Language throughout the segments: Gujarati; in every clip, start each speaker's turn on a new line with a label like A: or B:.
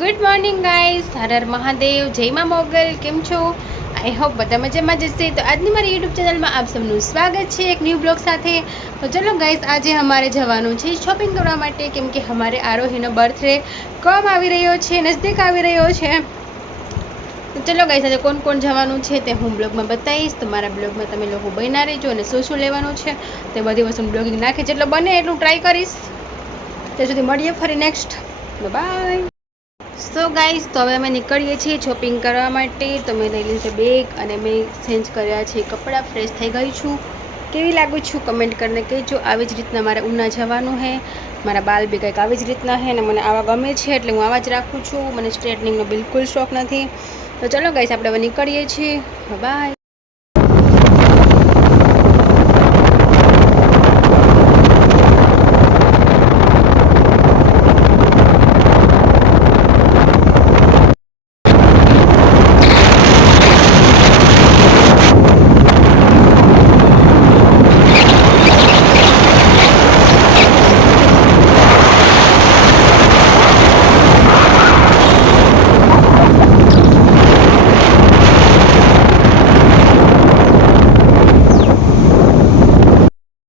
A: ગુડ મોર્નિંગ ગાઈઝ હરર મહાદેવ. જય મા મોગલ. કેમ છો? આઈ હોપ બધા મજામાં જશે તો આજની મારી યુટ્યુબ ચેનલમાં આપ સૌનું સ્વાગત છે એક ન્યૂ બ્લોગ સાથે. તો ચલો ગાઈઝ આજે અમારે જવાનું છે શોપિંગ કરવા માટે. કેમ કે અમારે આરોહીનો બર્થડે કમ આવી રહ્યો છે, નજદીક આવી રહ્યો છે. ચલો ગાઈઝ આજે કોણ કોણ જવાનું છે તે હું બ્લોગમાં બતાવીશ. તો મારા બ્લોગમાં તમે લોકો બન્યા રહેજો અને શું શું લેવાનું છે તે બધી વસ્તુ બ્લોગિંગ નાખે જેટલો બને એટલું ટ્રાય કરીશ. ત્યાં સુધી મળીએ ફરી નેક્સ્ટ બાય સો ગાઈઝ તો હવે અમે નીકળીએ છીએ શોપિંગ કરવા માટે. તો મેં લઈ લીધું છે બેગ અને મેં ચેન્જ કર્યા છે કપડાં. ફ્રેશ થઈ ગઈ છું. કેવી લાગુ છું? કમેન્ટ કરીને કહેજો. આવી જ રીતના મારે ઉના જવાનું છે મારા બાલ બી કંઈક આવી જ રીતના છે અને મને આવા ગમે છે એટલે હું આવા જ રાખું છું. મને સ્ટ્રેટનિંગનો બિલકુલ શોખ નથી. તો ચલો ગાઈઝ આપણે હવે નીકળીએ છીએ. બાય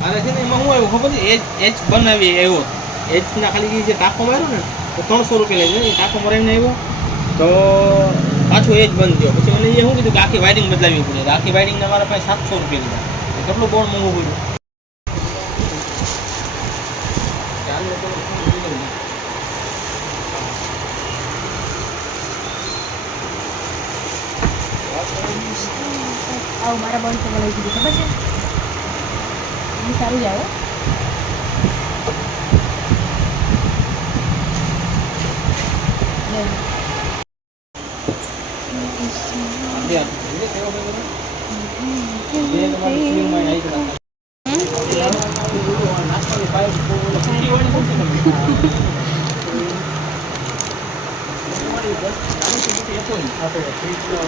B: મારે છે ને એમાં શું આવ્યું ખબર છે? એજ એજ બનાવી આવ્યો એજના ખાલી જે ટાંકો માર્યો ને, તો ત્રણસો રૂપિયા લઈ જાય. ટાંકો મરાવીને આવ્યો તો પાછો એજ બંધ થયો. પછી મને એ શું કીધું કે આખી વાયરિંગ બદલાવી પડે. આખી વાયરિંગને મારા પાસે સાતસો રૂપિયા લીધા. કેટલું બોર્ડ મોંઘું પડ્યું?
A: આવું મારા બંધ ખબર છે? સારું જ આવે
B: બે હાથ. એટલે કેવો ભાઈ બધો? બે તમારી સ્ક્રીનમાં આવી ગયા. નાસ્તાની પાઇપ બહુ ઓલી ફૂટી વાળી બહુ છે તમને. વાળી બસ નાની મોટી હતો ને. આપણે ફ્રીજનો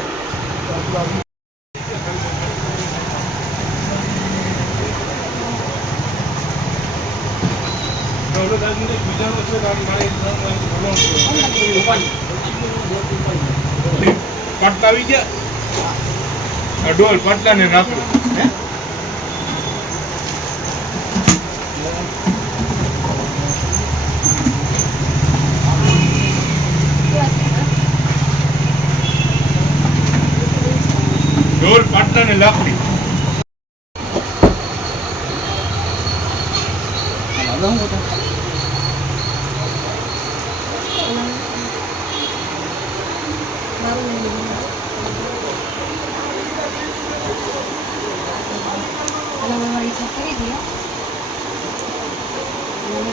C: આવી ગયા? ઢોલ પટલા ને નાખો
B: હે?
C: ડોલ પટલા ને લાકડી
B: હું બોલું?
A: અને મેં મારી ઈચ્છા કરી દઈએ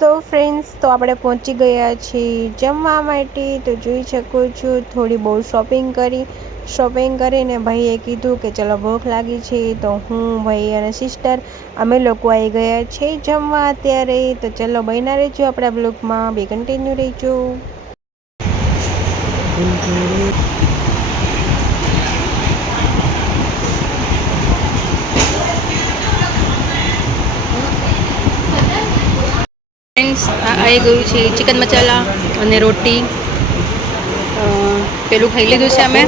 A: સો ફ્રેન્ડ્સ તો આપણે પહોંચી ગયા છીએ જમવા માટે. તો જોઈ શકો છો, થોડી બહુ શોપિંગ કરી. શોપિંગ કરીને ભાઈએ કીધું કે ચલો ભૂખ લાગી છે, તો હું, ભાઈ અને સિસ્ટર અમે લોકો આવી ગયા છે જમવા અત્યારે. તો ચલો બન્યા રહેજો આપણા બ્લોગમાં બે કન્ટિન્યુ રહેજો. ફ્રેન્ડ્સ આવી ગયું છે ચિકન મસાલા અને રોટી. પેલું ખાઈ લીધું છે અમે.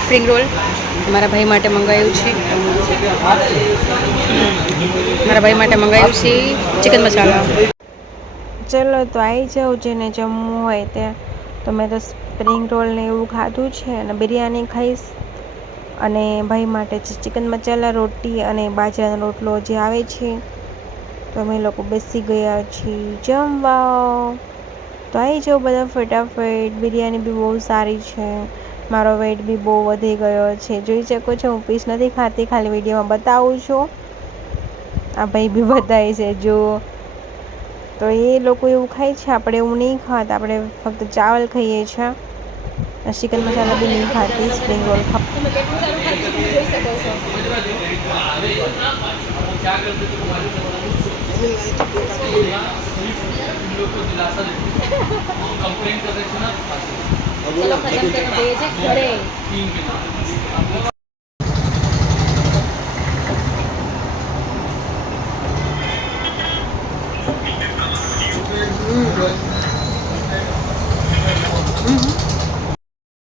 A: સ્પ્રિંગ રોલ મારા ભાઈ માટે મંગાવ્યું છે. મારા ભાઈ માટે મંગાવ્યું છે ચિકન મસાલા. ચલો, તો આવી જાઓ જેને જમવું હોય ત્યાં તો મેં તો સ્પ્રિંગ રોલ ને એવું ખાધું છે અને બિરયાની ખાઈશ. અને ભાઈ માટે ચિકન મસાલા, રોટી અને બાજરાનો રોટલો જે આવે છે. તો અમે લોકો બેસી ગયા છીએ જમવા. તો આવી જાઓ બધા ફટાફટ. બિરયાની બી બહુ સારી છે. મારો વેટ બી બહુ વધી ગયો છે. જોઈ શકો છો, હું પીસ નથી ખાતી, ખાલી વિડીયોમાં બતાવું છું. આ ભાઈ બી બતાવે છે જો તો એ લોકો એવું ખાય છે, આપણે એવું નહીં ખાતા. આપણે ફક્ત ચાવલ ખાઈએ છીએ. ચિકન મસાલા બી નહીં ખાતી સ્પ્રિંગ રોલ ખા બારીશ તમે જોઈ શકો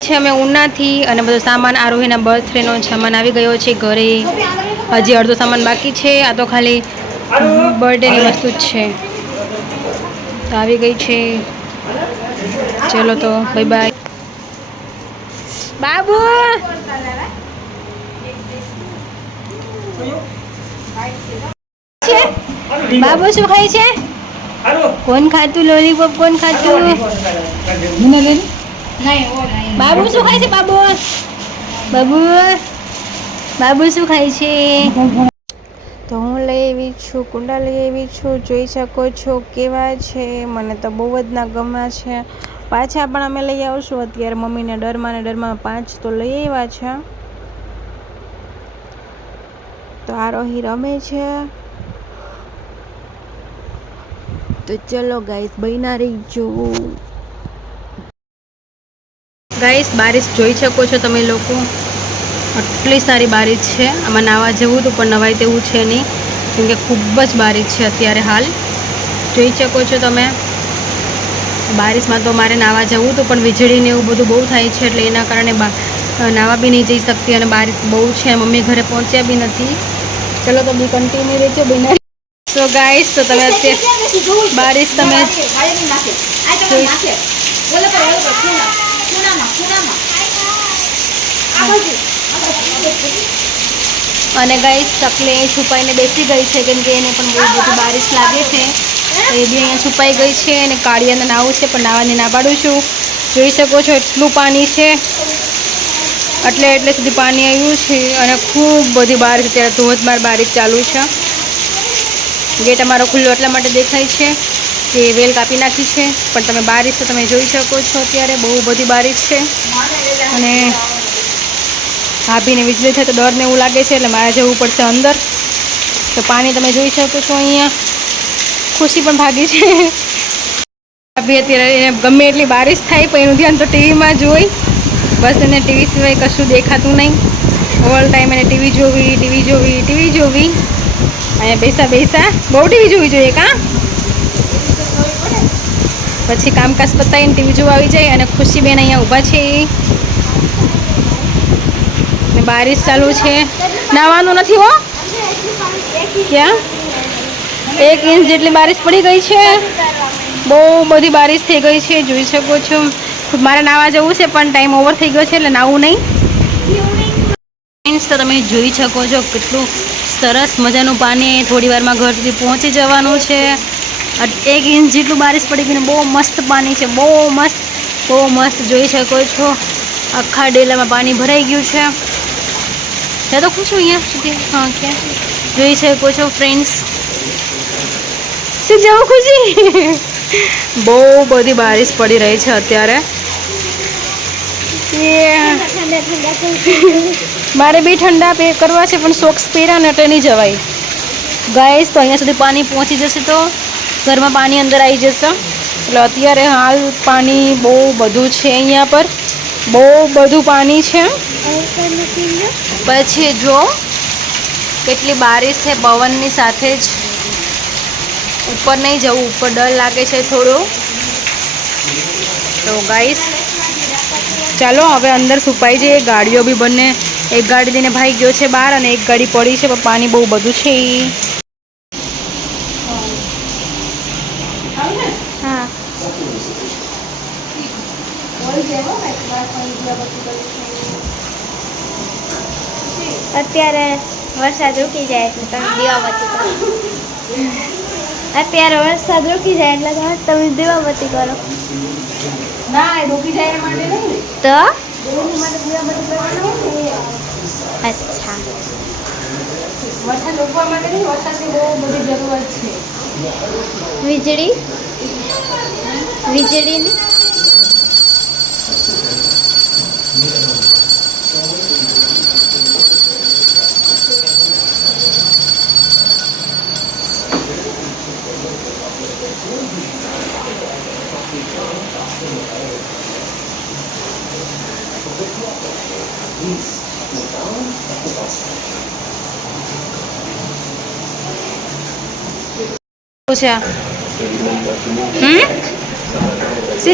A: છો અમે ઉનાથી અને બધો સામાન આરોહીના બર્થડેનો સામાન આવી ગયો છે ઘરે. હજી અડધો સામાન બાકી છે. આ તો ખાલી બર્થડેની વસ્તુ જ છે. તો આવી ગઈ છે. ચલો તો બાય બાય બાબુ! બાબુ શું ખાય છે? કોણ ખાતું? લોલીપોપ કોણ ખાતું? બાબુ શું ખાય છે બાબુ? બાબુ બાબુ શું ખાય છે? આવી છું કુંડા લઈ આવી છું, જોઈ શકો છો કેવા છે. મને તો બહુ જ ના ગમ્યા છે. પાછા પણ અમે લઈ આવશું અત્યારે. મમ્મીને ડરમાં ને ડરમાં પાંચ તો લઈ આવ્યા છે. તો આરોહી રમે છે. તો ચલો ગાઈસ બહીના જોવું ગાઈસ, બારિશ જોઈ શકો છો તમે લોકો. આટલી સારી બારિશ છે. આમાં નાવા જેવું હતું પણ નવાય તેવું છે નહીં. કેમ કે ખૂબ જ બારીશ છે અત્યારે હાલ. જોઈ શકો છો તમે. બારિશમાં તો મારે નાવા જવું હતું, પણ વીજળી ને એવું બધું બહુ થાય છે એટલે એના કારણે નાવા બી નહીં જઈ શકતી અને બારિશ બહુ છે. મમ્મી ઘરે પહોંચ્યા બી નથી. ચલો તો બી કન્ટિન્યુ રહેજો બેના. સો ગાઈસ તો તમે અત્યારે બારિશ તમે અને ગાઈસ ચકલી છુપાઈને બેસી ગઈ છે, કેમ કે એને પણ બહુ બધી બારિશ લાગે છે. એ બી અહીંયા છુપાઈ ગઈ છે અને કાળિયાને નાવું છે, પણ નાવાની ના પાડું છું. જોઈ શકો છો, એટલું પાણી છે. એટલે એટલે સુધી પાણી આવ્યું છે અને ખૂબ બધી બારિશ અત્યારે ધોધમાર બારીશ ચાલુ છે. ગેટ અમારો ખુલ્લો એટલા માટે દેખાય છે કે વેલ કાપી નાખી છે, પણ તમે બારીશ તો તમે જોઈ શકો છો અત્યારે, બહુ બધી બારીશ છે. અને ભાભીને વીજળી થાય તો ડરને એવું લાગે છે, એટલે મારે જવું પડશે અંદર. તો પાણી તમે જોઈ શકો છો અહીંયા. ખુશી પણ ભાગી છે. ભાભી અત્યારે એને ગમે એટલી બારિશ થાય, પણ એનું ધ્યાન તો ટીવીમાં જોઈ બસ એને ટીવી સિવાય કશું દેખાતું નહીં. ઓલ ટાઈમ એને ટીવી જોવી ટીવી જોવી ટીવી જોવી. અહીંયા બેસા બેસા. બહુ ટીવી જોવી જોઈએ કાં? પછી કામકાજ પતાવીને ટીવી જોવા આવી જાય અને ખુશીબેન અહીંયા ઊભા છે. બારિશ ચાલુ છે. નાવાનું નથી હો. ક્યાં? એક ઇંચ જેટલી બારિશ પડી ગઈ છે. બહુ બધી બારિશ થઈ ગઈ છે. જોઈ શકો છો. મારે નાવા જવું છે, પણ ટાઈમ ઓવર થઈ ગયો છે, એટલે નાવું નહીં. તો તમે જોઈ શકો છો કેટલું સરસ મજાનું પાણી થોડી વારમાં ઘર સુધી પહોંચી જવાનું છે. એક ઇંચ જેટલું બારિશ પડી ગયું બહુ મસ્ત પાણી છે. બહુ મસ્ત બહુ મસ્ત જોઈ શકો છો. આખા ડેલામાં પાણી ભરાઈ ગયું છે. ત્યાં તો ખુશું અહીંયા સુધી હા ક્યાં જોઈ શકો છો ફ્રેન્ડ્સ શું જવું ખુશી બહુ બધી બારિશ પડી રહી છે અત્યારે Yeah. મારે બી ઠંડા પે કરવા છે પણ સોક્સ પહેર્યા ને એટલે નહીં જવાય ગાઈસ તો અહીંયા સુધી પાણી પહોંચી જશે તો ઘરમાં પાણી અંદર આવી જશે એટલે અત્યારે હાલ પાણી બહુ બધું છે અહીંયા પર બહુ બધું પાણી છે પછી જો કેટલી બારિશ છે પવનની સાથે જ. ઉપર નહીં જવું, ઉપર ડર લાગે છે થોડો. તો ગાઈસ, ચાલો હવે અંદર સુપાઈ જઈએ. ગાડીઓ બી બંને, એક ગાડી લઈને ભાઈ ગયો છે બહાર અને એક ગાડી પડી છે, પણ પાણી બહુ બધું છે હા.
D: અત્યારે વરસાદ રૂકી જાય એટલે તમે દીવાબત્તી કરો. અત્યારે વરસાદ રૂકી જાય એટલે તમે તમે દીવાબત્તી કરો.
A: ના એ ડૂબી જાય માટે નહીં.
D: તો. અચ્છા.
A: વરસાદ રોકવા માટે નહીં વરસાદની બહુ બધી જરૂરત છે.
D: વીજળી? વીજળીની?
A: Isso,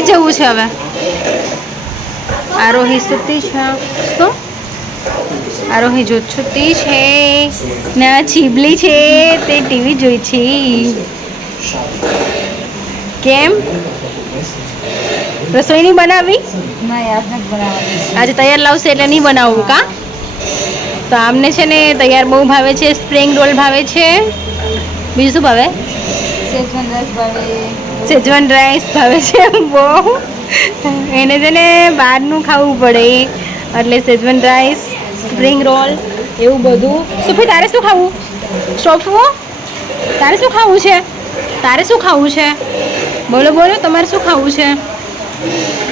A: જવું છે હવે? આરોહી સુતી છે. શું? આરોહી જો છૂટી છે. ને છીબલી છે. તે ટીવી જોઈ છે. કેમ? રસોઈ નહીં બનાવી આજે તૈયાર લાવશે એટલે નહીં બનાવવું કા? તો આમને છે ને તૈયાર બહુ ભાવે છે સ્પ્રિંગ રોલ ભાવે છે. બીજું શું ભાવે? સેજવાન રાઈસ ભાવે. છે બહુ. એને છે ને બહારનું ખાવું પડે. એટલે સેજવાન રાઈસ સ્પ્રિંગ રોલ એવું બધું. સુફી તારે શું ખાવું? સોફવો તારે શું ખાવું છે? તારે શું ખાવું છે? બોલો બોલો તમારે શું ખાવું છે? Amém.